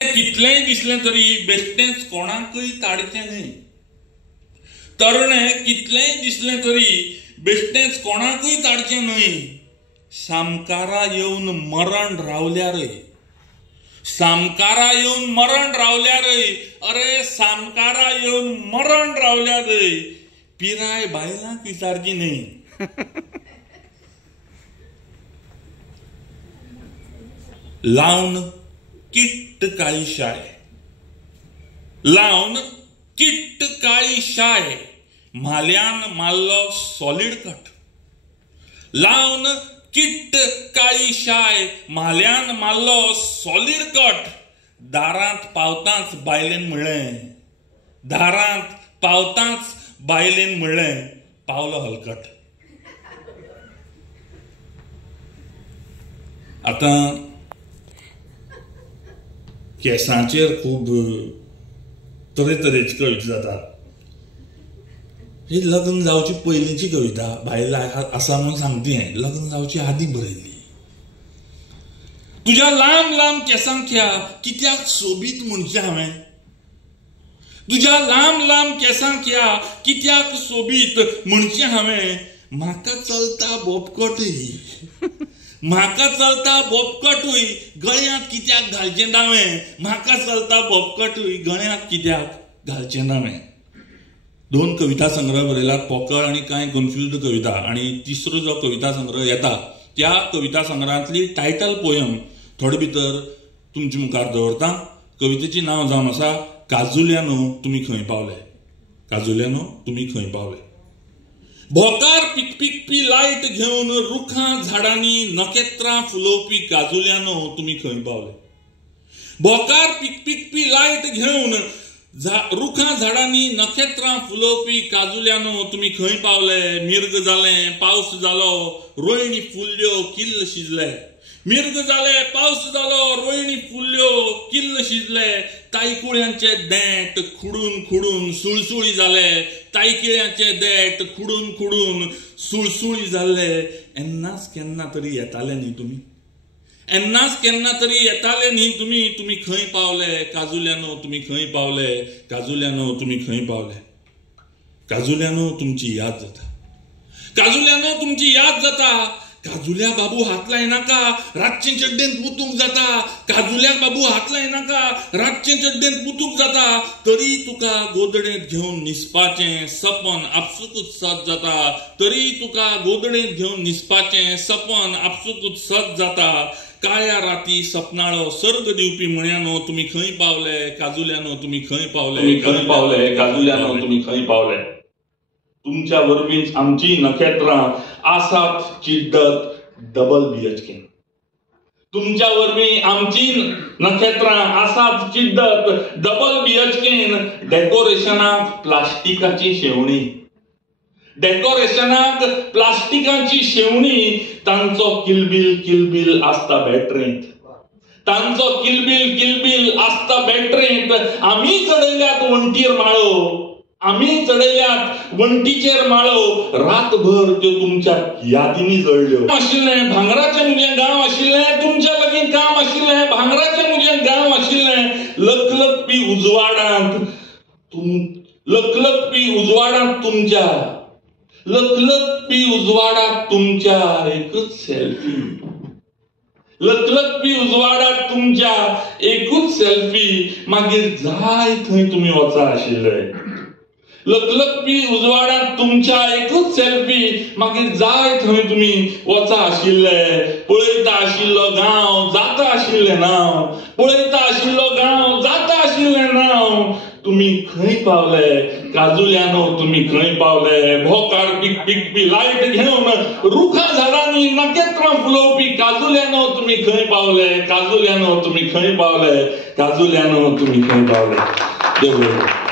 कितलेंय दिसलें तरी बेश्टेंच कोणाकय ताडचें न्हय। तरणे कितलेंय दिसलें तरी बेश्टेंच कोणाकय ताडचें न्हय। सामकारा येवन मरण रावल्यारय, सामकारा येवन मरण रावल्यारय, अरे सामकारा येवन मरण रावल्यारय पिराय बायलांक विचारची न्हय। लावन किट्ट काळी शाय, लावन किट्ट काळी शाय, म्हाल्यान मारलो सॉलिड कट। लावन किट्ट काळी शाय, म्हाल्यान मारलो सॉलिड कट। दारांत पावतांच बायलेन म्हणलें, दारांत पावतांच बायलेन म्हणलें, पावलो हलकट। आतां केसांचेर खूब तरेतरेची कविता जातात। ही लग्न जावची पयलींची कविता, बायला आसा म्हणून सांगती हांवें, लग्न जावची आदीं बरयल्ली। तुज्या लांब लांब केसांख्या कित्याक सोबीत म्हणचें हांवें, तुज्या लांब लांब केसांख्या कित्याक सोबीत म्हणचें हांवें। म्हाका चलता बोबकटूय, म्हाका चलता बोबकटूय, गळ्यांत कित्याक घालचें दावें। म्हाका चलता बोबकटूय, गळ्यांत कित्याक घालचें दावें। दोन कविता संग्रह बरयल्यात, पोकळ आनी कांय कन्फ्युज्ड कविता। आनी तिसरो जो कविता संग्रह येता त्या कविता संग्रहांतली टायटल पोयम थोडे भितर तुमचे मुखार दवरता। कवितेचें नांव जावन आसा काजुल्यानो तुमी खंय पावले, काजुल्यानो तुमी खंय पावले। भोकार पिकपिकपी लायट घेवन रुखां झाडांनी नखेत्रां फुलोवपी काजुल्यानो तुमी खंय पावले। भोकार पिकपिकपी लायट घेवन रुखां झाडांनी नखेत्रां फुलोवपी काजुल्यानो तुमी खंय पावले। मिर्ग जालें, पावस जालो, रोयणी फुल्ल्यो, किल्ल शिजले। मिर्ग जाले, पावस जालो, रोयणी फुल्ल्यो, किल्ल शिजले। तायकुळ्यांचे देंट खुडून खुडून सुळसुळी जाले, तायकिळ्यांचे देंट खुडून खुडून सुळसुळी जाले। एन्नाच केन्ना तरी येताले न्ही तुमी, एन्नाच केन्ना तरी येताले न्ही तुमी, तुमी खंय पावले काजुल्यानो तुमी खंय पावले, काजुल्यानो तुमी खंय पावले। काजुल्यानो तुमची याद जाता, काजुल्यानो तुमची याद जाता। काजुल्या बाबू हात लायनाका, रातचे चड्डेंत मुतूंक जाता। काजुल्या बाबू हात लायनाका, रातचे चड्डेंत मुतूंक जाता। तरी तुका गोदडेंत घेवन न्हिसपाचें सपन आपसूकच सत जाता, तरी तुका गोदडेंत घेवन न्हिसपाचें सपन आपसूकच सत जाता। काळ्या राती सपनाळो सर्ग दिवपी म्हण्यानो तुमी खंय पावले, काजुल्यानो तुमी खंय पावले, खंय पावले, काजुल्यानो तुमी खंय पावले। तुमच्या वरवींच आमची नखेत्रां आसात चिड्डत डबल BHK। तुमच्या वरवीं आमची नखेत्रां आसात चिड्डत डबल BHK। डेकोरेशनाक प्लास्टिकाची शेवणी, डेकोरेशनाक प्लास्टिकाची शेवणी। तांचो किलबिल आसता बॅटरेंत, तांचो किलबिल आसता बॅटरेंत। आमी चडयल्यात वंटीर माळो, आमी चडयल्यात वंटीचेर माळो। रातभर त्यो तुमच्या यादींनी जळल्यो। आशिल्लें भांगराचें म्हजें गांव आशिल्लें, तुमच्या लागीं काम आशिल्लें भांगराचें म्हजें गांव आशिल्लें। लखलखपी उजवाडांत लखलखपी उजवाडांत तुमच्या, लखलखपी उजवाडांत तुमच्या एकच सेल्फी, लखलखपी उजवाडांत तुमच्या एकूच सेल्फी। मागीर जाय थंय तुमी वचा आशिल्ले, लखलखपी उजवाडांत तुमच्या एकूच सेल्फी। मागीर जाय थंय तुमी वचा आशिल्ले। पळयता आशिल्लो गांव जाता आशिल्लें नांव, पळयता आशिल्लो गांव जाता आशिल्लें नांव। तुमी खंय पावले काजुल्यानो तुमी खंय पावले। भोकार पिकपिकपी लायट घेवन रुखां झाडांनी नखेत्रां फुलोवपी काजुल्यानो तुमी खंय पावले, काजुल्यानो तुमी खंय पावले, काजुल्यानो तुमी खंय पावले। देव बरें करूं।